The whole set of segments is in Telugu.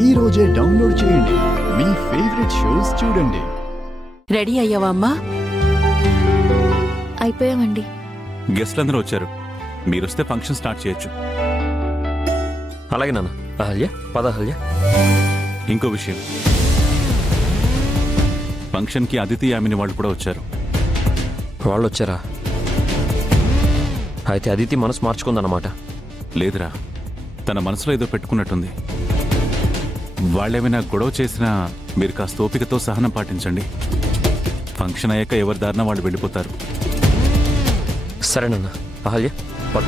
ఈ రోజే డౌన్లోడ్ చేయండి. మీ ఫేవరెట్ షోస్ చూడండి. రెడీ అయ్యావా అమ్మా? అయిపోయామండి. గెస్ట్లందరూ వచ్చారు. మీరొస్తే ఫంక్షన్ స్టార్ట్ చేయొచ్చు. అలాగే నాన్న. అహల్య, పద అహల్య. ఇంకో విషయం, ఫంక్షన్కి అదితి యామిని వాళ్ళు కూడా వచ్చారు. వాళ్ళు వచ్చారా? అయితే అదితి మనసు మార్చుకుందన్నమాట. లేదురా, తన మనసులో ఏదో పెట్టుకున్నట్టుంది. వాళ్ళేమైనా గొడవ చేసినా మీరు కాస్త ఓపికతో సహనం పాటించండి. ఫంక్షన్ అయ్యాక ఎవరి దారిన వాళ్ళు వెళ్ళిపోతారు. సరేనన్న. అహల్య, పద.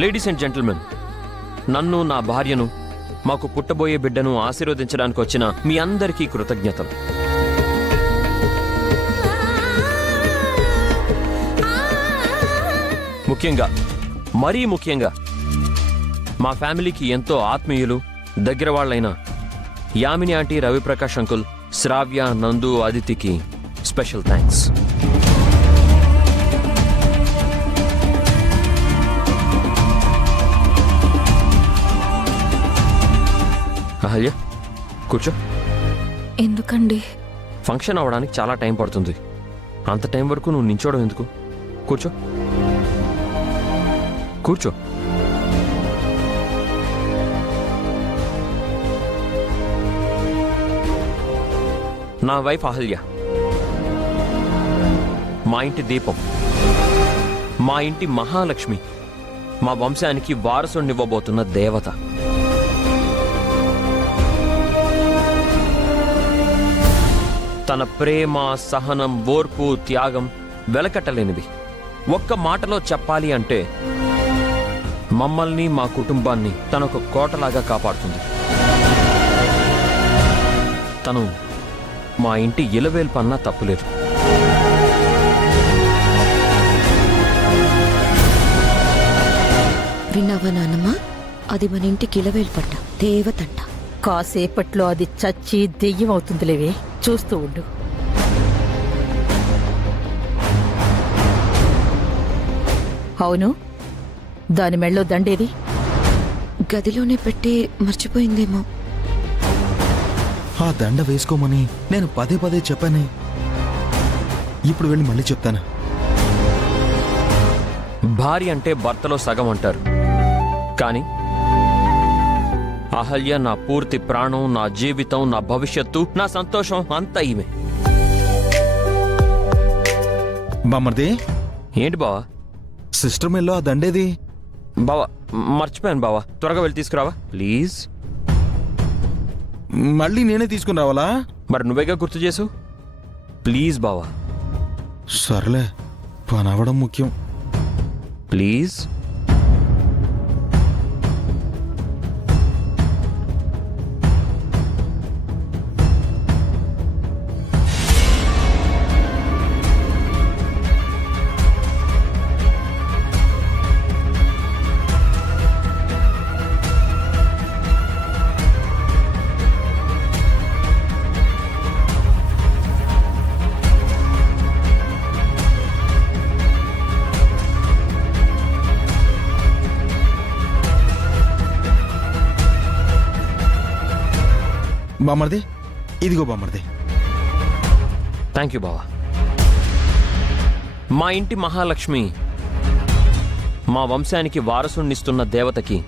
లేడీస్ అండ్ జెంటిల్మెన్, నన్ను, నా భార్యను, మాకు పుట్టబోయే బిడ్డను ఆశీర్వదించడానికి వచ్చిన మీ అందరికీ కృతజ్ఞతలు. ముఖ్యంగా, మరీ ముఖ్యంగా మా ఫ్యామిలీకి ఎంతో ఆత్మీయులు, దగ్గర వాళ్ళైన యామిని ఆంటీ, రవిప్రకాష్ అంకుల్, శ్రావ్య, నందు, అదితికి స్పెషల్ థ్యాంక్స్. అహల్య, కూర్చో. ఎందుకండి? ఫంక్షన్ అవడానికి చాలా టైం పడుతుంది. అంత టైం వరకు నువ్వు నించోవడం ఎందుకు? కూర్చో, కూర్చో. నా వైఫ్ అహల్య, మా ఇంటి దీపం, మా ఇంటి మహాలక్ష్మి, మా వంశానికి వారసునివ్వబోతున్న దేవత. తన ప్రేమ, సహనం, ఓర్పు, త్యాగం వెలకట్టలేనివి. ఒక్క మాటలో చెప్పాలి అంటే మమ్మల్ని, మా కుటుంబాన్ని తనొక కోటలాగా కాపాడుతుంది. తను మా ఇంటి ఇలవేల్పు అన్నా తప్పులేదు. విన్నావా నాన్నమ్మ? అది మన ఇంటికి ఇలవేల్పంట, దేవతంట. కాసేపట్లో అది చచ్చి దెయ్యం అవుతుందిలేవే, చూస్తూ ఉండు. అవును, దాని మెళ్ళో దండేది? గదిలోనే పెట్టి మర్చిపోయిందేమో. ఆ దండ వేసుకోమని నేను పదే పదే చెప్పానే. ఇప్పుడు వెళ్ళి మళ్ళీ చెప్తాను. భార్య అంటే భర్తలో సగం అంటారు. కానీ అహల్య నా పూర్తి ప్రాణం, నా జీవితం, నా భవిష్యత్తు, నా సంతోషం అంతా ఈమె. బామ్మర్ది, ఏంటి బావా? సిస్టర్ మెల్లో ఆ దండేది? బావా, మర్చిపోయాను బావా, త్వరగా వెళ్ళి తీసుకురావా ప్లీజ్. మళ్ళీ నేనే తీసుకుని రావాలా? మరి నువ్వేగా గుర్తు చేసు. ప్లీజ్ బావా. సర్లే, పని అవ్వడం ముఖ్యం. ప్లీజ్. బామ్మర్ది, ఇదిగో బామ్మర్ది. థ్యాంక్ యూ బావా. మా ఇంటి మహాలక్ష్మి, మా వంశానికి వారసునిస్తున్న దేవతకి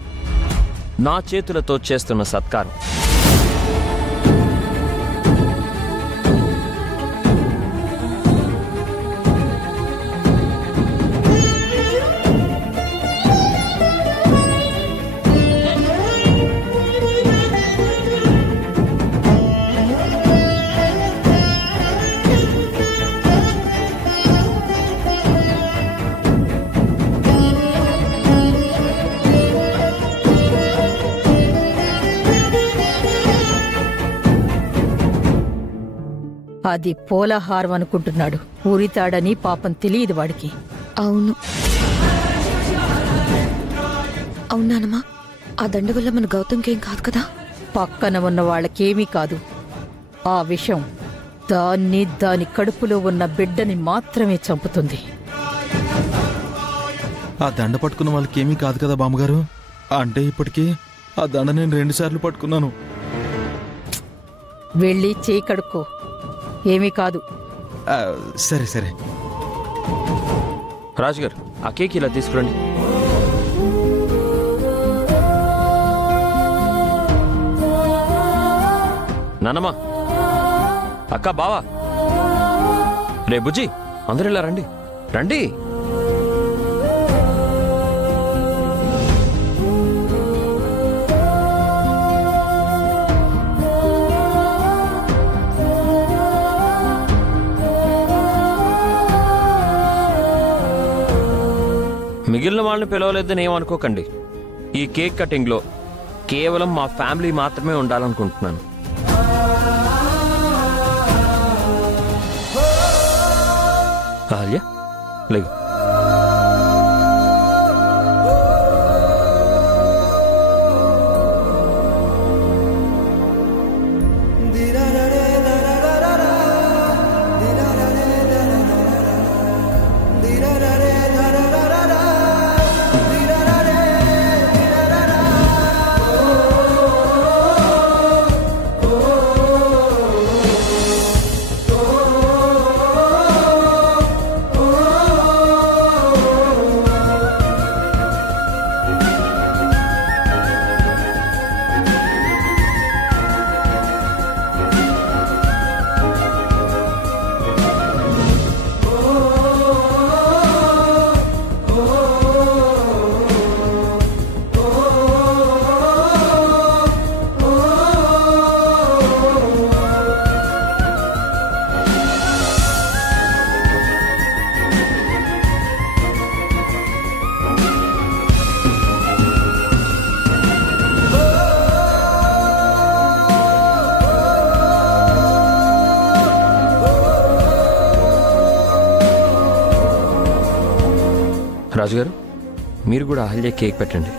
నా చేతులతో చేస్తున్న సత్కారం. అది పోలాహారం అనుకుంటున్నాడు. ఉరితాడని పాపం తెలియదు వాడికి. అవును అవునానమ్మా, ఆ దండ వల్ల మన గౌతమ్కేం కాదు కదా? పక్కన ఉన్న వాళ్ళకేమీ కాదు. ఆ విషం దాని కడుపులో ఉన్న బిడ్డని మాత్రమే చంపుతుంది. ఆ దండ పట్టుకున్న వాళ్ళకి ఏమీ కాదు కదా బామ్మగారు? అంటే ఇప్పటికీ ఆ దండ నేను 2 సార్లు పట్టుకున్నాను. వెళ్ళి చేయి కడుక్కో, ఏమీ కాదు. సరే సరే. రాజుగారు, ఆ కేక్ ఇలా తీసుకురండి. నానమ్మా, అక్క, బావా, రే బుజ్జి, అందరూ ఇలా రండి రండి. మిగిలిన వాళ్ళని పిలవలేదని ఏమనుకోకండి. ఈ కేక్ కటింగ్లో కేవలం మా ఫ్యామిలీ మాత్రమే ఉండాలనుకుంటున్నాను. ఆలియా, లేవు. రాజుగారు, మీరు కూడా అహల్య కేక్ పెట్టండి.